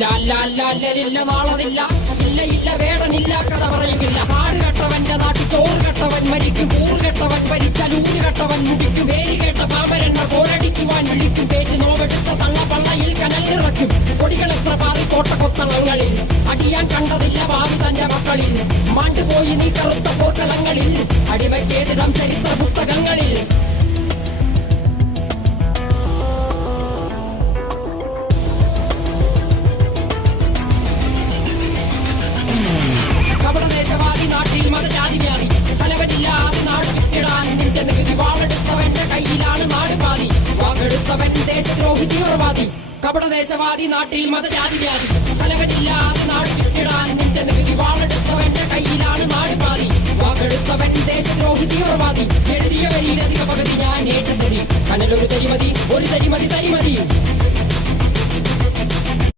ലാലില്ല നാളതില്ല, ഇല്ല ഇല്ല വേടനില്ല കഥ പറയുകില്ല. കാട് കെട്ടവന്റെ നാട്ടിൽ ചോറ് കെട്ടവൻ മരിക്കും, കൂറ് കെട്ടവൻ ഭരിച്ചാൽ ഊര് കെട്ടവൻ മുടിക്കും. പേര് കേട്ട പാമ്പരെണ്ണ പോരടിക്കുവാൻ വിളിക്കും, പേര് നോവെടുത്ത തള്ള പള്ളയിൽ കനൽ നിറയ്ക്കും. കൊടികളെത്ര പാറി കോട്ടക്കൊത്തളങ്ങളിൽ അടിയാൻ കണ്ടതില്ല ഭാവി തന്റെ മക്കളിൽ. മാണ്ടുപോയി നീ കറുത്ത പോർക്കളങ്ങളിൽ, അടിവയ്ക്കേതിടം ചരിത്ര പുസ്തകങ്ങളിൽ. കപടദേശവാദി നാട്ടിൽ മതജാതി വ്യാധി, തലവനില്ലാതെ നാട് ചുറ്റിടാൻ നിന്റെ നികുതി. വാളെടുത്തവന്റെ കയ്യിലാണ് നാട് പാതി, വാക്കെടുത്തവൻ ദേശദ്രോഹി തീവ്രവാദി. കപടദേശവാദി നാട്ടിൽ മതജാതി വ്യാധി, തലവനില്ലാതെ നാട് ചുറ്റിടാൻ നിന്റെ നികുതി. വാളെടുത്തവന്റെ കയ്യിലാണ് നാട് പാതി, വാക്കെടുത്തവൻ ദേശദ്രോഹി തീവ്രവാദി. എഴുതിയ വരിയിലധിക പകുതി ഞാൻ ഏറ്റ ചതി, കനലൊരു തരിമതി, ഒരു തരിമതി തരിമതി.